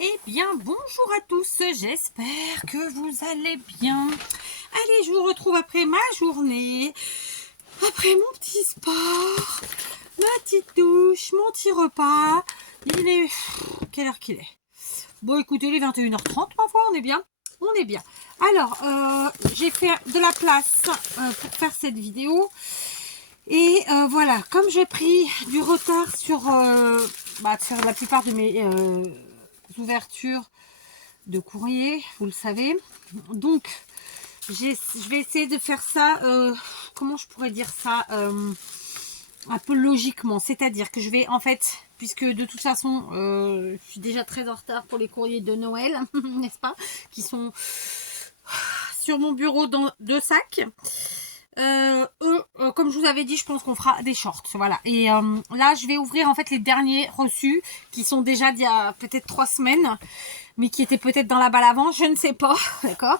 Eh bien, bonjour à tous, j'espère que vous allez bien. Allez, je vous retrouve après ma journée, après mon petit sport, ma petite douche, mon petit repas. Il est... Quelle heure qu'il est? Bon, écoutez, il est 21h30, ma foi, on est bien. On est bien. Alors, j'ai fait de la place pour faire cette vidéo. Et voilà, comme j'ai pris du retard sur la plupart de mes ouvertures de courrier, vous le savez. Donc, je vais essayer de faire ça, comment je pourrais dire ça, un peu logiquement. C'est-à-dire que je vais, en fait, puisque de toute façon, je suis déjà très en retard pour les courriers de Noël, n'est-ce pas, qui sont sur mon bureau dans 2 sacs. Comme je vous avais dit, je pense qu'on fera des shorts, voilà. Et là, je vais ouvrir en fait les derniers reçus qui sont déjà d'il y a peut-être 3 semaines, mais qui étaient peut-être dans la balle avant, je ne sais pas, d'accord.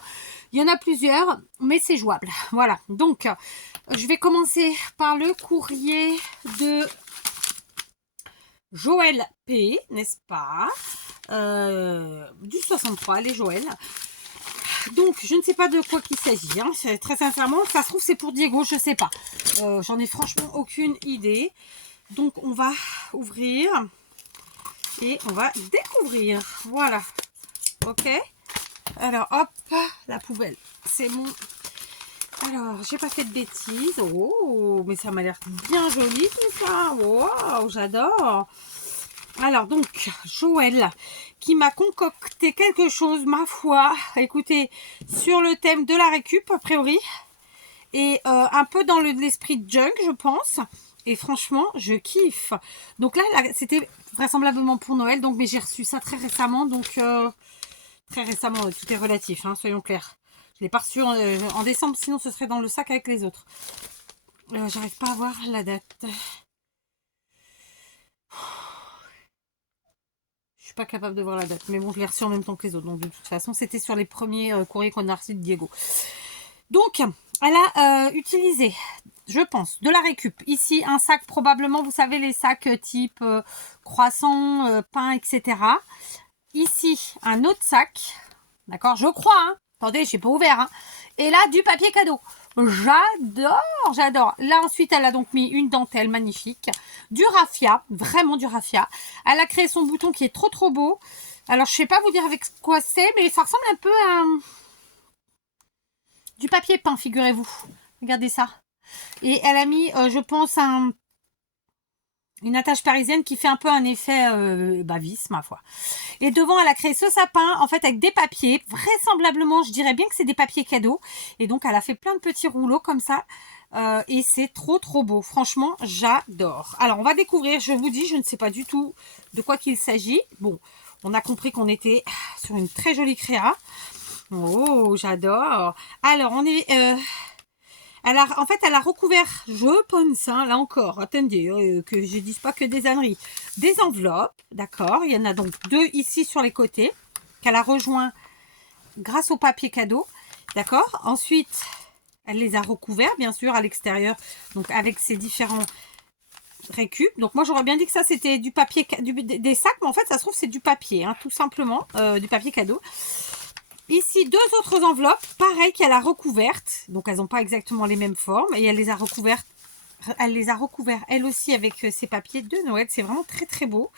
Il y en a plusieurs, mais c'est jouable, voilà. Donc, je vais commencer par le courrier de Joël P, n'est-ce pas, du 63, les Joël. Donc, je ne sais pas de quoi qu'il s'agit, hein. Très sincèrement, ça se trouve c'est pour Diego, je ne sais pas. J'en ai franchement aucune idée. Donc, on va ouvrir et on va découvrir. Voilà. Ok. Alors, hop, la poubelle. C'est mon... Alors, j'ai pas fait de bêtises. Oh, mais ça m'a l'air bien joli tout ça. Wow, j'adore. Alors, donc, Joël, qui m'a concocté quelque chose, ma foi, écoutez, sur le thème de la récup, a priori, et un peu dans l'esprit de junk, je pense. Et franchement, je kiffe. Donc là c'était vraisemblablement pour Noël, donc mais j'ai reçu ça très récemment, donc très récemment, tout est relatif, hein, soyons clairs. Je l'ai pas reçu en décembre, sinon ce serait dans le sac avec les autres. J'arrive pas à voir la date. Je suis pas capable de voir la date, mais bon, je l'ai reçu en même temps que les autres. Donc de toute façon, c'était sur les premiers courriers qu'on a reçus de Diego. Donc, elle a utilisé, je pense, de la récup. Ici, un sac probablement, vous savez, les sacs type croissant, pain, etc. Ici, un autre sac. D'accord, je crois, hein. Attendez, je n'ai pas ouvert, hein. Et là, du papier cadeau. J'adore, j'adore. Là, ensuite, elle a donc mis une dentelle magnifique. Du raffia, vraiment du raffia. Elle a créé son bouton qui est trop, trop beau. Alors, je ne sais pas vous dire avec quoi c'est, mais ça ressemble un peu à du papier peint, figurez-vous. Regardez ça. Et elle a mis, je pense, une attache parisienne qui fait un peu un effet vis, ma foi. Et devant, elle a créé ce sapin, en fait, avec des papiers. Vraisemblablement, je dirais bien que c'est des papiers cadeaux. Et donc, elle a fait plein de petits rouleaux comme ça. Et c'est trop, trop beau. Franchement, j'adore. Alors, on va découvrir. Je vous dis, je ne sais pas du tout de quoi qu'il s'agit. Bon, on a compris qu'on était sur une très jolie créa. Oh, j'adore. Alors, on est... en fait, elle a recouvert, je pense, hein, là encore, attendez, que je ne dise pas que des âneries, des enveloppes, d'accord. Il y en a donc 2 ici sur les côtés, qu'elle a rejoint grâce au papier cadeau, d'accord. Ensuite, elle les a recouverts, bien sûr, à l'extérieur, donc avec ses différents récup. Donc moi, j'aurais bien dit que ça, c'était du papier, des sacs, mais en fait, ça se trouve, c'est du papier, hein, tout simplement, du papier cadeau. Ici, 2 autres enveloppes, pareil, qu'elle a recouvertes. Donc, elles n'ont pas exactement les mêmes formes. Et elle les a recouvertes, elle aussi, avec ces papiers de Noël. C'est vraiment très, très beau.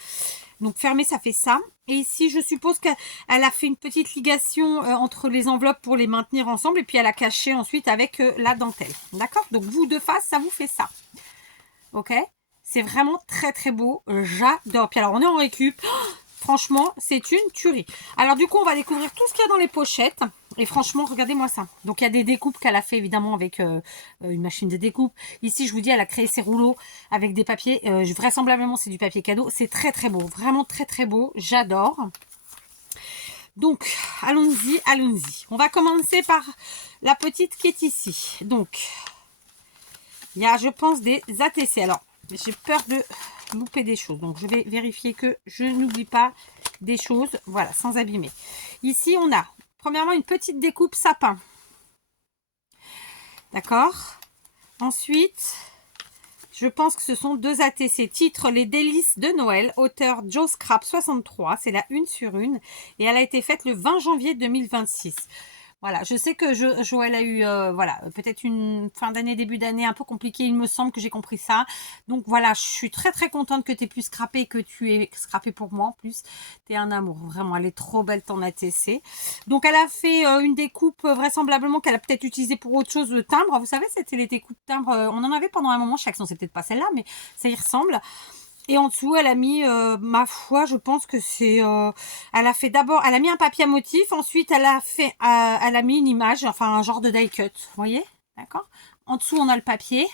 Donc, fermé, ça fait ça. Et ici, je suppose qu'elle a fait une petite ligation entre les enveloppes pour les maintenir ensemble. Et puis, elle a caché ensuite avec la dentelle. D'accord? Donc, vous, de face, ça vous fait ça. Ok? C'est vraiment très, très beau. J'adore. Puis, alors, on est en récup. Franchement, c'est une tuerie. Alors, du coup, on va découvrir tout ce qu'il y a dans les pochettes. Et franchement, regardez-moi ça. Donc, il y a des découpes qu'elle a fait, évidemment, avec une machine de découpe. Ici, je vous dis, elle a créé ses rouleaux avec des papiers. Vraisemblablement, c'est du papier cadeau. C'est très, très beau. Vraiment très, très beau. J'adore. Donc, allons-y, allons-y. On va commencer par la petite qui est ici. Donc, il y a, je pense, des ATC. Alors, j'ai peur de louper des choses. Donc, je vais vérifier que je n'oublie pas des choses. Voilà, sans abîmer. Ici, on a, premièrement, une petite découpe sapin. D'accord. Ensuite, Je pense que ce sont 2 ATC. Titre Les délices de Noël, auteur Joe Scrap 63. C'est la 1/1 et elle a été faite le 20 janvier 2026. Voilà, je sais que Joël a eu voilà, peut-être une fin d'année, début d'année un peu compliquée, il me semble que j'ai compris ça. Donc voilà, je suis très très contente que tu aies pu scraper, que tu aies scrappé pour moi en plus. Tu es un amour, vraiment, elle est trop belle ton ATC. Donc elle a fait une découpe vraisemblablement qu'elle a peut-être utilisée pour autre chose, le timbre. Vous savez, c'était les découpes timbres, on en avait pendant un moment chez Action, c'est peut-être pas celle-là, mais ça y ressemble. Et en dessous, elle a mis, ma foi, je pense que c'est... elle a fait d'abord, elle a mis un papier à motif. Ensuite, elle a mis une image, enfin un genre de die cut. Vous voyez? D'accord? En dessous, on a le papier.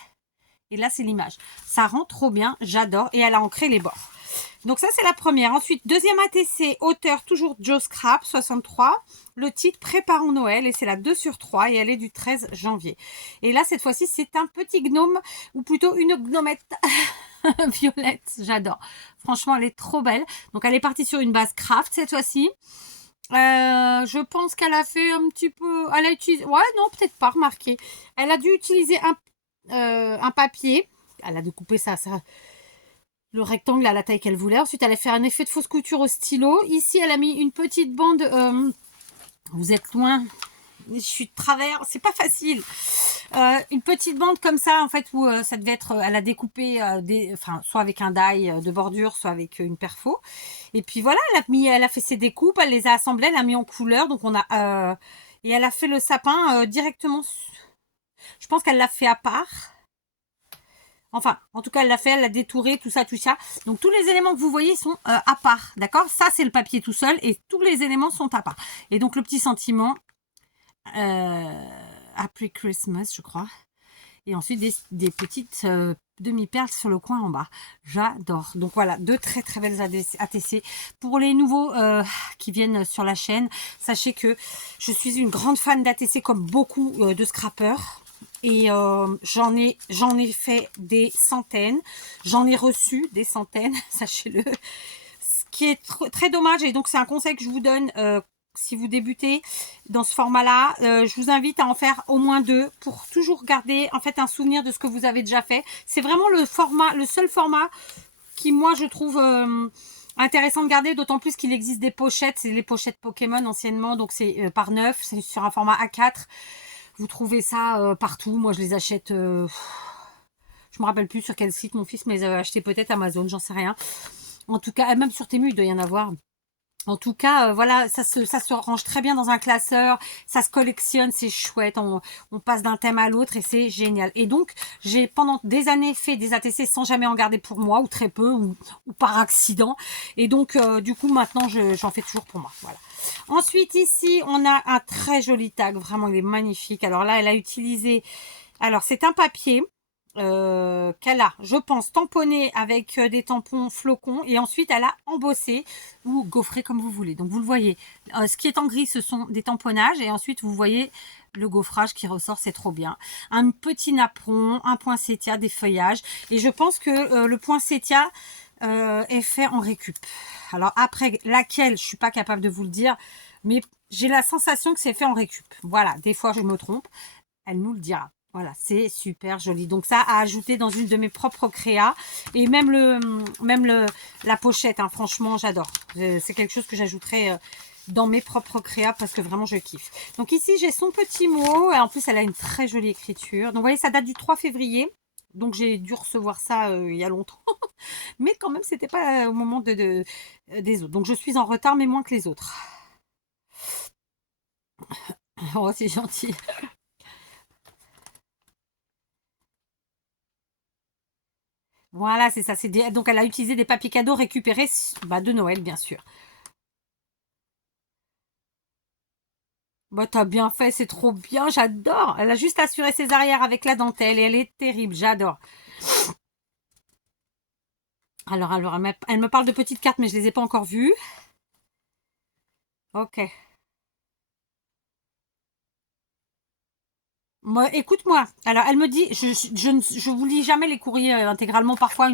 Et là, c'est l'image. Ça rend trop bien. J'adore. Et elle a ancré les bords. Donc ça, c'est la première. Ensuite, deuxième ATC, auteur toujours Joe Scrap, 63. Le titre Préparons Noël et c'est la 2/3 et elle est du 13 janvier. Et là, cette fois-ci, c'est un petit gnome ou plutôt une gnomette violette. J'adore. Franchement, elle est trop belle. Donc, elle est partie sur une base craft cette fois-ci. Je pense qu'elle a fait un petit peu... Elle a utilisé... Ouais, non, peut-être pas, remarqué. Elle a dû utiliser un papier. Elle a découpé ça, le rectangle à la taille qu'elle voulait. Ensuite, elle a fait un effet de fausse couture au stylo. Ici, elle a mis une petite bande... vous êtes loin. Je suis de travers. C'est pas facile. Une petite bande comme ça, en fait, où ça devait être... elle a découpé, soit avec un die de bordure, soit avec une perfo. Et puis voilà, elle a fait ses découpes, elle les a assemblées, elle a mis en couleur. Donc, on a... et elle a fait le sapin directement... Je pense qu'elle l'a fait à part. Enfin, en tout cas, elle l'a fait, elle l'a détouré, tout ça, tout ça. Donc, tous les éléments que vous voyez sont à part, d'accord? Ça, c'est le papier tout seul et tous les éléments sont à part. Et donc, le petit sentiment, Happy Christmas, je crois. Et ensuite, des petites demi-perles sur le coin en bas. J'adore. Donc, voilà, 2 très, très belles ATC. Pour les nouveaux qui viennent sur la chaîne, sachez que je suis une grande fan d'ATC comme beaucoup de scrappers. Et j'en ai fait des centaines, j'en ai reçu des centaines, sachez-le. Ce qui est très dommage, et donc c'est un conseil que je vous donne si vous débutez dans ce format-là. Je vous invite à en faire au moins 2 pour toujours garder en fait un souvenir de ce que vous avez déjà fait. C'est vraiment le seul format qui, moi, je trouve intéressant de garder, d'autant plus qu'il existe des pochettes. C'est les pochettes Pokémon anciennement, donc c'est par 9, c'est sur un format A4. Vous trouvez ça partout. Moi, je les achète... je me rappelle plus sur quel site mon fils me les avait achetés. Peut-être Amazon, j'en sais rien. En tout cas, même sur Temu, il doit y en avoir. En tout cas, voilà, ça se range très bien dans un classeur. Ça se collectionne, c'est chouette. On passe d'un thème à l'autre et c'est génial. Et donc, j'ai pendant des années fait des ATC sans jamais en garder pour moi, ou très peu, ou par accident. Et donc, du coup, maintenant, j'en fais toujours pour moi. Voilà. Ensuite, ici, on a un très joli tag. Vraiment, il est magnifique. Alors là, elle a utilisé... Alors, c'est un papier qu'elle a, je pense, tamponné avec des tampons flocons. Et ensuite, elle a embossé ou gaufré comme vous voulez. Donc, vous le voyez. Ce qui est en gris, ce sont des tamponnages. Et ensuite, vous voyez le gaufrage qui ressort. C'est trop bien. Un petit napperon, un poinsettia, des feuillages. Et je pense que le poinsettia... est fait en récup. Alors après, laquelle, je suis pas capable de vous le dire, mais j'ai la sensation que c'est fait en récup. Voilà, des fois je me trompe, elle nous le dira. Voilà, c'est super joli. Donc ça, à ajouter dans une de mes propres créas. Et même la pochette, hein, franchement, j'adore. C'est quelque chose que j'ajouterai dans mes propres créas parce que vraiment, je kiffe. Donc ici, j'ai son petit mot. Et en plus, elle a une très jolie écriture. Donc vous voyez, ça date du 3 février. Donc j'ai dû recevoir ça il y a longtemps. Mais quand même, c'était pas au moment des autres. Donc je suis en retard, mais moins que les autres. Oh, c'est gentil. Voilà, c'est ça. Donc elle a utilisé des papiers cadeaux récupérés de Noël, bien sûr. Bah, t'as bien fait, c'est trop bien, j'adore. Elle a juste assuré ses arrières avec la dentelle et elle est terrible, j'adore. Alors, elle me parle de petites cartes, mais je les ai pas encore vues. Ok. Moi, écoute-moi. Alors, elle me dit, je vous lis jamais les courriers intégralement, parfois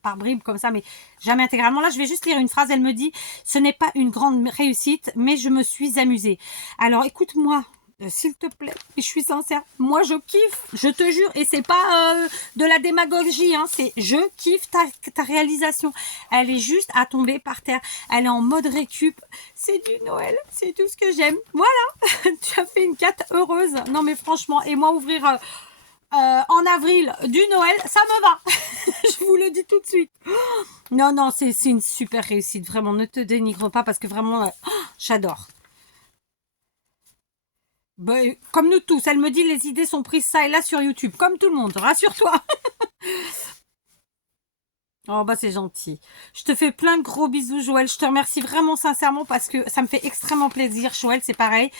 par bribes comme ça, mais jamais intégralement. Là, je vais juste lire une phrase. Elle me dit, ce n'est pas une grande réussite, mais je me suis amusée. Alors, écoute-moi. s'il te plaît, et je suis sincère, moi je kiffe, je te jure, et c'est pas de la démagogie, hein, c'est je kiffe ta réalisation. Elle est juste à tomber par terre, elle est en mode récup, c'est du Noël, c'est tout ce que j'aime. Voilà, tu as fait une carte heureuse. Non mais franchement, et moi ouvrir en avril du Noël, ça me va. Je vous le dis tout de suite. Non, non, c'est une super réussite, vraiment, ne te dénigre pas parce que vraiment, j'adore. Bah, comme nous tous, elle me dit les idées sont prises ça et là sur YouTube, comme tout le monde, rassure-toi. Oh bah c'est gentil. Je te fais plein de gros bisous Joël, je te remercie vraiment sincèrement parce que ça me fait extrêmement plaisir. Joël, c'est pareil.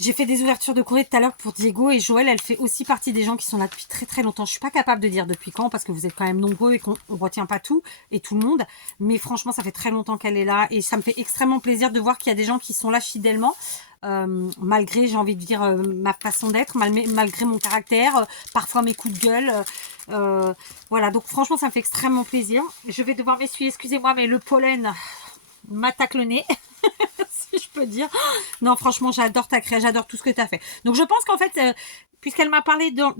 J'ai fait des ouvertures de courrier tout à l'heure pour Diego et Joël, elle fait aussi partie des gens qui sont là depuis très très longtemps. Je suis pas capable de dire depuis quand parce que vous êtes quand même nombreux et qu'on retient pas tout et tout le monde. Mais franchement, ça fait très longtemps qu'elle est là et ça me fait extrêmement plaisir de voir qu'il y a des gens qui sont là fidèlement. Malgré, j'ai envie de dire, ma façon d'être, malgré mon caractère, parfois mes coups de gueule. Voilà, donc franchement, ça me fait extrêmement plaisir. Je vais devoir m'essuyer, excusez-moi, mais le pollen m'attaque le nez. Si je peux dire. Non, franchement, j'adore ta créa, j'adore tout ce que tu as fait. Donc, je pense qu'en fait, puisqu'elle m'a parlé dans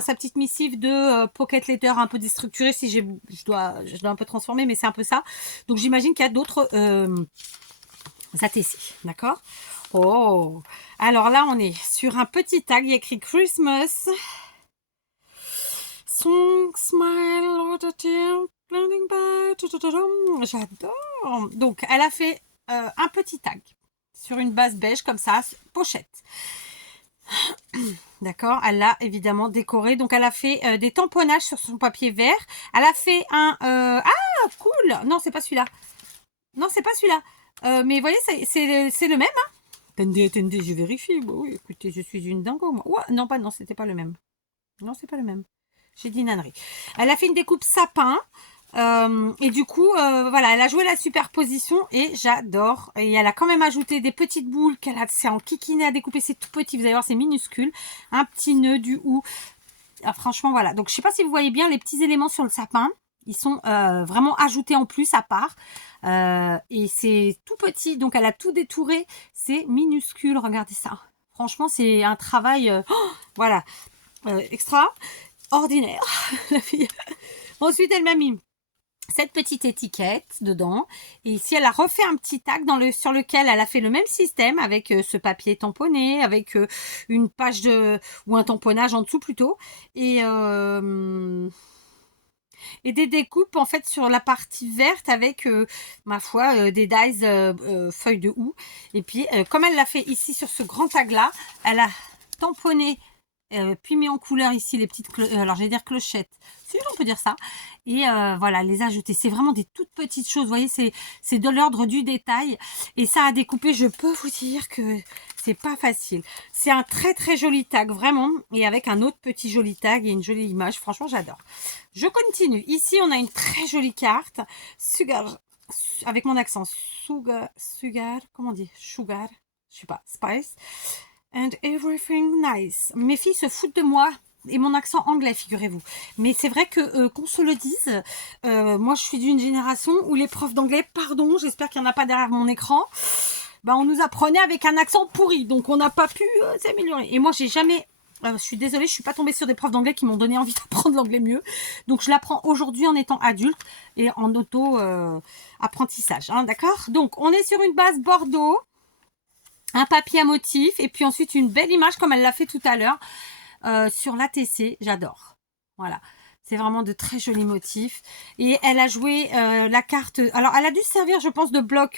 sa petite missive de pocket letter un peu déstructuré, si je dois un peu transformer, mais c'est un peu ça. Donc, j'imagine qu'il y a d'autres ATC, d'accord? Oh, alors là, on est sur un petit tag, il y a écrit Christmas. Song, smile, j'adore. Donc, elle a fait un petit tag sur une base beige comme ça, pochette. D'accord, elle l'a évidemment décoré. Donc, elle a fait des tamponnages sur son papier vert. Elle a fait un... ah, cool. Non, c'est pas celui-là. Non, c'est pas celui-là. Mais vous voyez, c'est le même. Hein. Attendez, je vérifie. Bon, oui, écoutez, je suis une dingo, moi. Ouais, non, non, c'était pas le même. Non, c'est pas le même. J'ai dit une ânerie. Elle a fait une découpe sapin. Et du coup, voilà, elle a joué la superposition et j'adore. Et elle a quand même ajouté des petites boules qu'elle a, c'est en kikiné à découper, c'est tout petit, vous allez voir, c'est minuscule. Un petit nœud du ou. Ah, franchement, voilà. Donc, je sais pas si vous voyez bien les petits éléments sur le sapin. Ils sont vraiment ajoutés en plus à part. Et c'est tout petit, donc elle a tout détouré. C'est minuscule, regardez ça. Franchement, c'est un travail, voilà, extraordinaire, la fille. Ensuite, elle m'a mis cette petite étiquette dedans et ici elle a refait un petit tag sur lequel elle a fait le même système avec ce papier tamponné, avec une page ou un tamponnage en dessous plutôt et des découpes en fait sur la partie verte avec ma foi des dies feuilles de houx et puis comme elle l'a fait ici sur ce grand tag là, elle a tamponné puis mis en couleur ici les petites alors j'allais dire clochettes, si on peut dire ça, et voilà, les ajouter. C'est vraiment des toutes petites choses, vous voyez, c'est de l'ordre du détail et ça à découper, je peux vous dire que c'est pas facile. C'est un très très joli tag vraiment, et avec un autre petit joli tag et une jolie image, franchement j'adore. Je continue, ici on a une très jolie carte sugar, avec mon accent, sugar, comment on dit, sugar, je sais pas, spice and everything nice. Mes filles se foutent de moi et mon accent anglais, figurez-vous. Mais c'est vrai que, qu'on se le dise, moi je suis d'une génération où les profs d'anglais, pardon, j'espère qu'il n'y en a pas derrière mon écran, bah, on nous apprenait avec un accent pourri, donc on n'a pas pu s'améliorer. Et moi j'ai jamais... je suis désolée, je suis pas tombée sur des profs d'anglais qui m'ont donné envie d'apprendre l'anglais mieux. Donc je l'apprends aujourd'hui en étant adulte et en auto-apprentissage. Hein, d'accord? Donc on est sur une base bordeaux. Un papier à motif et puis ensuite une belle image comme elle l'a fait tout à l'heure sur l'ATC, j'adore. Voilà, c'est vraiment de très jolis motifs et elle a joué la carte, alors elle a dû servir je pense de bloc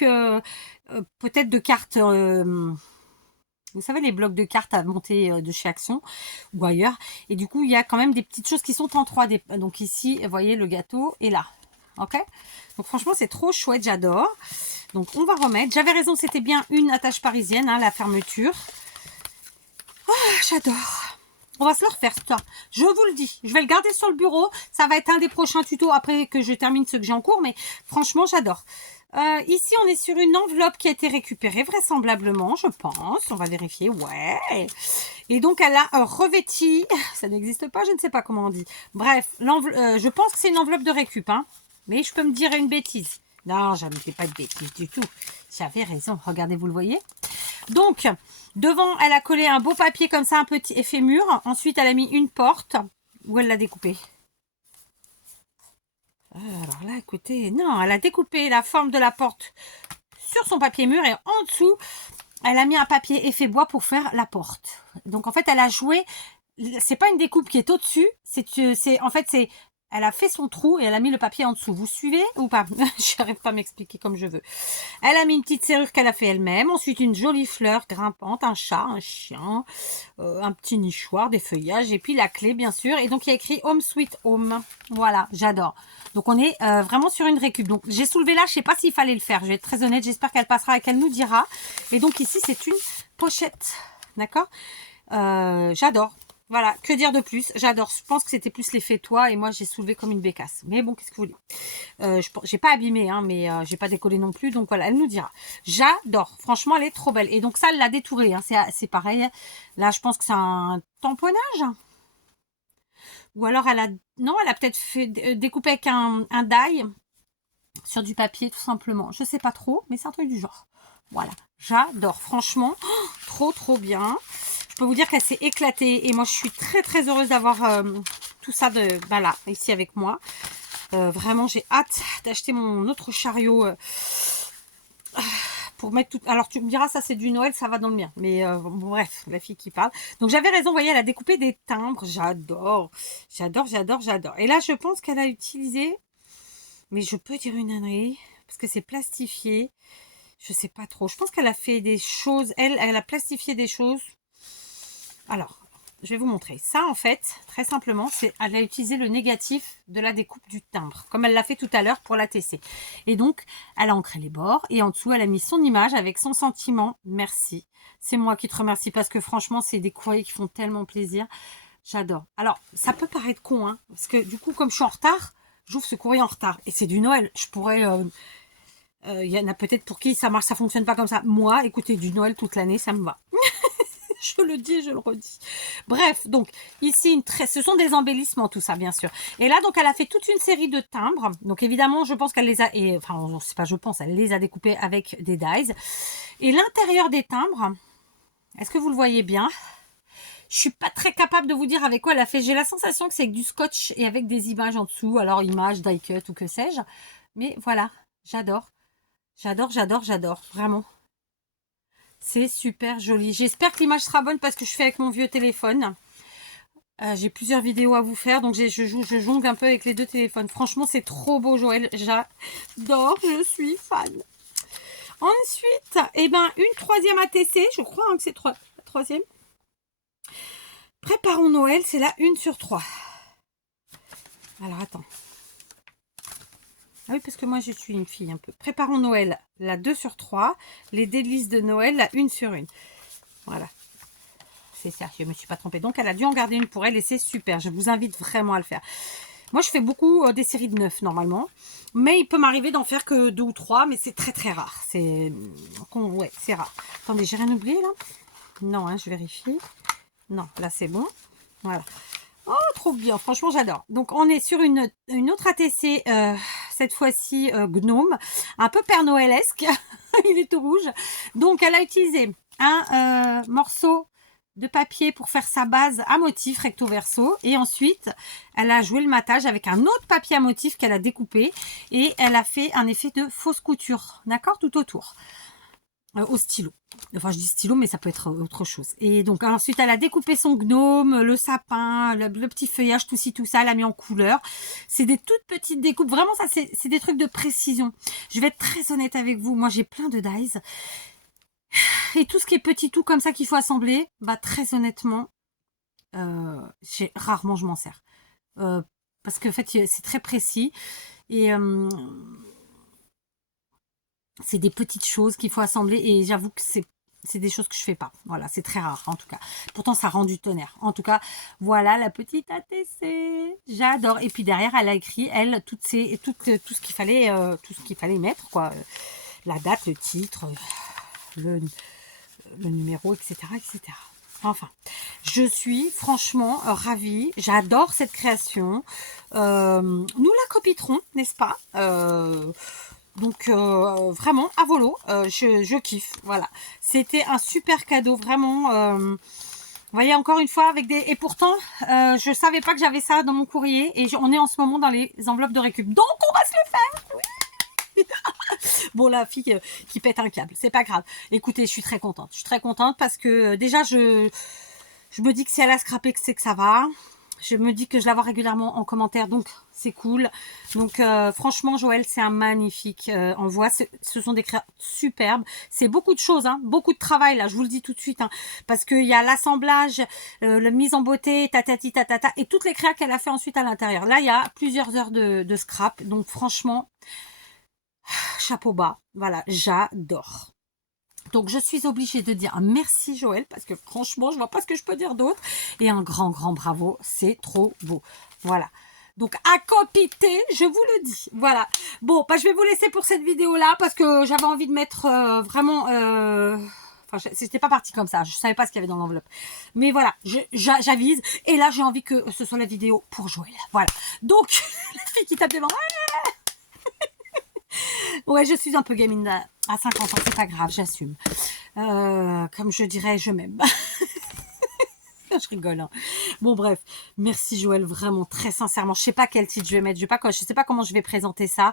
peut-être de cartes, vous savez les blocs de cartes à monter de chez Action ou ailleurs, et du coup il y a quand même des petites choses qui sont en 3D, donc ici vous voyez le gâteau est là, ok, donc franchement c'est trop chouette, j'adore. Donc, on va remettre. J'avais raison, c'était bien une attache parisienne, hein, la fermeture. Oh, j'adore. On va se le refaire, ça. Je vous le dis. Je vais le garder sur le bureau. Ça va être un des prochains tutos après que je termine ceux que j'ai en cours. Mais franchement, j'adore. Ici, on est sur une enveloppe qui a été récupérée, vraisemblablement, je pense. On va vérifier. Ouais. Et donc, elle a revêti. Ça n'existe pas, je ne sais pas comment on dit. Bref, je pense que c'est une enveloppe de récup. Hein, mais je peux me dire une bêtise. Non, je ne fais pas de bêtises du tout. J'avais raison. Regardez, vous le voyez. Donc, devant, elle a collé un beau papier comme ça, un petit effet mur. Ensuite, elle a mis une porte. Où elle l'a découpé? Alors là, écoutez, non, elle a découpé la forme de la porte sur son papier mur et en dessous, elle a mis un papier effet bois pour faire la porte. Donc, en fait, elle a joué. C'est pas une découpe qui est au-dessus. En fait, elle a fait son trou et elle a mis le papier en dessous. Vous suivez ou pas? Je n'arrive pas à m'expliquer comme je veux. Elle a mis une petite serrure qu'elle a fait elle-même. Ensuite, une jolie fleur grimpante, un chat, un chien, un petit nichoir, des feuillages et puis la clé, bien sûr. Et donc, il y a écrit Home Sweet Home. Voilà, j'adore. Donc, on est vraiment sur une récup. Donc, j'ai soulevé là, je sais pas s'il fallait le faire. Je vais être très honnête, j'espère qu'elle passera et qu'elle nous dira. Et donc, ici, c'est une pochette. D'accord? J'adore. Voilà, que dire de plus? J'adore. Je pense que c'était plus l'effet toit et moi j'ai soulevé comme une bécasse. Mais bon, qu'est-ce que vous voulez? J'ai pas abîmé, hein, mais j'ai pas décollé non plus. Donc voilà, elle nous dira. J'adore. Franchement, elle est trop belle. Et donc ça, elle l'a détourée. Hein, c'est pareil. Là, je pense que c'est un tamponnage. Ou alors elle a... Non, elle a peut-être fait découper avec un die sur du papier, tout simplement. Je sais pas trop, mais c'est un truc du genre. Voilà. J'adore. Franchement, trop bien. Je peux vous dire qu'elle s'est éclatée et moi je suis très heureuse d'avoir tout ça là ici avec moi. Vraiment j'ai hâte d'acheter mon autre chariot pour mettre tout. Alors tu me diras ça c'est du Noël, ça va dans le mien. Mais bon, bref, la fille qui parle. Donc j'avais raison, vous voyez, elle a découpé des timbres. J'adore. Et là je pense qu'elle a utilisé, mais je peux dire une ânerie parce que c'est plastifié. Je sais pas trop. Je pense qu'elle a fait des choses. Elle a plastifié des choses. Alors, je vais vous montrer. Ça, en fait, très simplement, elle a utilisé le négatif de la découpe du timbre, comme elle l'a fait tout à l'heure pour la TC. Et donc, elle a ancré les bords et en dessous, elle a mis son image avec son sentiment. Merci. C'est moi qui te remercie parce que franchement, c'est des courriers qui font tellement plaisir. J'adore. Alors, ça peut paraître con, hein, parce que du coup, comme je suis en retard, j'ouvre ce courrier en retard. Et c'est du Noël. Je pourrais... y en a peut-être pour qui ça marche, ça fonctionne pas comme ça. Moi, écoutez, du Noël toute l'année, ça me va. Je le dis et je le redis. Bref, donc ici, ce sont des embellissements, tout ça, bien sûr. Et là, donc, elle a fait toute une série de timbres. Donc, évidemment, je pense qu'elle les a... enfin, c'est pas je pense, elle les a découpés avec des dies. Et l'intérieur des timbres, est-ce que vous le voyez bien? Je suis pas très capable de vous dire avec quoi elle a fait. J'ai la sensation que c'est avec du scotch et avec des images en dessous. Alors, images, die cut ou que sais-je. Mais voilà, j'adore. J'adore. Vraiment. C'est super joli. J'espère que l'image sera bonne parce que je fais avec mon vieux téléphone. J'ai plusieurs vidéos à vous faire. Donc, je jongle un peu avec les deux téléphones. Franchement, c'est trop beau, Joël. J'adore. Je suis fan. Ensuite, une troisième ATC. Je crois que c'est la troisième. Préparons Noël. C'est la 1/3. Alors, attends. Ah oui, parce que moi, je suis une fille un peu. Préparons Noël, la 2/3. Les délices de Noël, la 1/1. Voilà. C'est ça, je ne me suis pas trompée. Donc, elle a dû en garder une pour elle et c'est super. Je vous invite vraiment à le faire. Moi, je fais beaucoup des séries de 9 normalement. Mais il peut m'arriver d'en faire que 2 ou 3, mais c'est très rare. Ouais, c'est rare. Attendez, j'ai rien oublié là? Non, hein, je vérifie. Non, là, c'est bon. Voilà. Oh, trop bien. Franchement, j'adore. Donc, on est sur une autre ATC, cette fois-ci gnome, un peu Père Noëlesque. Il est tout rouge. Donc, elle a utilisé un morceau de papier pour faire sa base à motif recto verso. Et ensuite, elle a joué le matage avec un autre papier à motif qu'elle a découpé. Et elle a fait un effet de fausse couture, d'accord, tout autour. Au stylo. Enfin, je dis stylo, mais ça peut être autre chose. Et donc, ensuite, elle a découpé son gnome, le sapin, le petit feuillage, tout ci, tout ça. Elle a mis en couleur. C'est des toutes petites découpes. Vraiment, ça, c'est des trucs de précision. Je vais être très honnête avec vous. Moi, j'ai plein de dies. Et tout ce qui est petit tout comme ça qu'il faut assembler, bah, très honnêtement, rarement je m'en sers. Parce que, en fait, c'est très précis. Et... c'est des petites choses qu'il faut assembler et j'avoue que c'est des choses que je fais pas. Voilà, c'est très rare en tout cas. Pourtant, ça rend du tonnerre. En tout cas, voilà la petite ATC. J'adore. Et puis derrière, elle a écrit, elle, tout ce qu'il fallait mettre, quoi. La date, le titre, le numéro, etc., etc. Enfin, je suis franchement ravie. J'adore cette création. Nous la copierons, n'est-ce pas? Donc vraiment à volo, je kiffe. Voilà, c'était un super cadeau, vraiment. Vous voyez, encore une fois, avec des... Et pourtant, je savais pas que j'avais ça dans mon courrier. Et on est en ce moment dans les enveloppes de récup. Donc, on va se le faire. Bon, la fille qui pète un câble, c'est pas grave. Écoutez, je suis très contente. Je suis très contente parce que déjà, je me dis que si elle a scrappé, c'est que ça va. Je me dis que je la vois régulièrement en commentaire, donc c'est cool. Donc franchement, Joël, c'est un magnifique envoi. Ce sont des créas superbes. C'est beaucoup de choses, hein, beaucoup de travail là, je vous le dis tout de suite. Hein, parce qu'il y a l'assemblage, la mise en beauté, tatati tatata, et toutes les créas qu'elle a fait ensuite à l'intérieur. Là, il y a plusieurs heures de scrap. Donc franchement, chapeau bas. Voilà, j'adore. Donc, je suis obligée de dire un merci Joël, parce que franchement, je vois pas ce que je peux dire d'autre. Et un grand, grand bravo, c'est trop beau. Voilà. Donc, à copiter, je vous le dis. Voilà. Bon, bah, je vais vous laisser pour cette vidéo-là, parce que j'avais envie de mettre vraiment... Enfin, c'était pas parti comme ça. Je savais pas ce qu'il y avait dans l'enveloppe. Mais voilà, j'avise. Et là, j'ai envie que ce soit la vidéo pour Joël. Voilà. Donc, la fille qui tape des mains. Ouais, je suis un peu gamine à 50 ans, c'est pas grave, j'assume. Comme je dirais, je m'aime. Je rigole. Hein. Bon, bref, merci Joël, vraiment, très sincèrement. Je sais pas quel titre je vais mettre, je sais pas comment je vais présenter ça.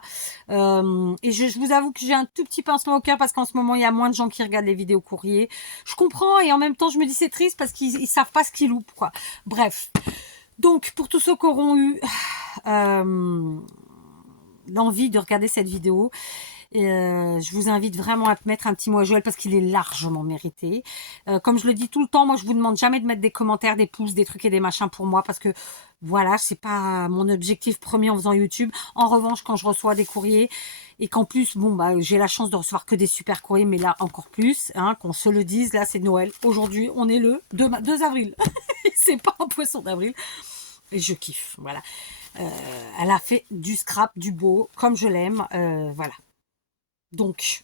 Et je vous avoue que j'ai un tout petit pincement au cœur parce qu'en ce moment, il y a moins de gens qui regardent les vidéos courriers. Je comprends et en même temps, je me dis c'est triste parce qu'ils savent pas ce qu'ils loupent, quoi. Bref. Donc, pour tous ceux qui auront eu l'envie de regarder cette vidéo, je vous invite vraiment à mettre un petit mot à Joël parce qu'il est largement mérité. Comme je le dis tout le temps, moi je vous demande jamais de mettre des commentaires, des pouces, des trucs et des machins pour moi parce que voilà, c'est pas mon objectif premier en faisant YouTube. En revanche, quand je reçois des courriers et qu'en plus, bon bah j'ai la chance de recevoir que des super courriers, mais là encore plus, hein, qu'on se le dise, là c'est Noël. Aujourd'hui, on est le 2 avril. C'est pas un poisson d'avril. Et je kiffe, voilà. Elle a fait du scrap, du beau, comme je l'aime, voilà. Donc,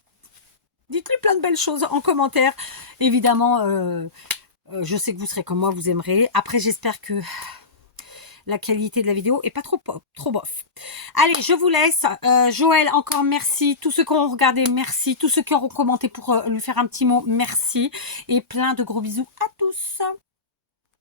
dites-lui plein de belles choses en commentaire. Évidemment, je sais que vous serez comme moi, vous aimerez. Après, j'espère que la qualité de la vidéo est pas trop bof. Allez, je vous laisse. Joël, encore merci. Tous ceux qui ont regardé, merci. Tous ceux qui auront commenté pour lui faire un petit mot, merci. Et plein de gros bisous à tous.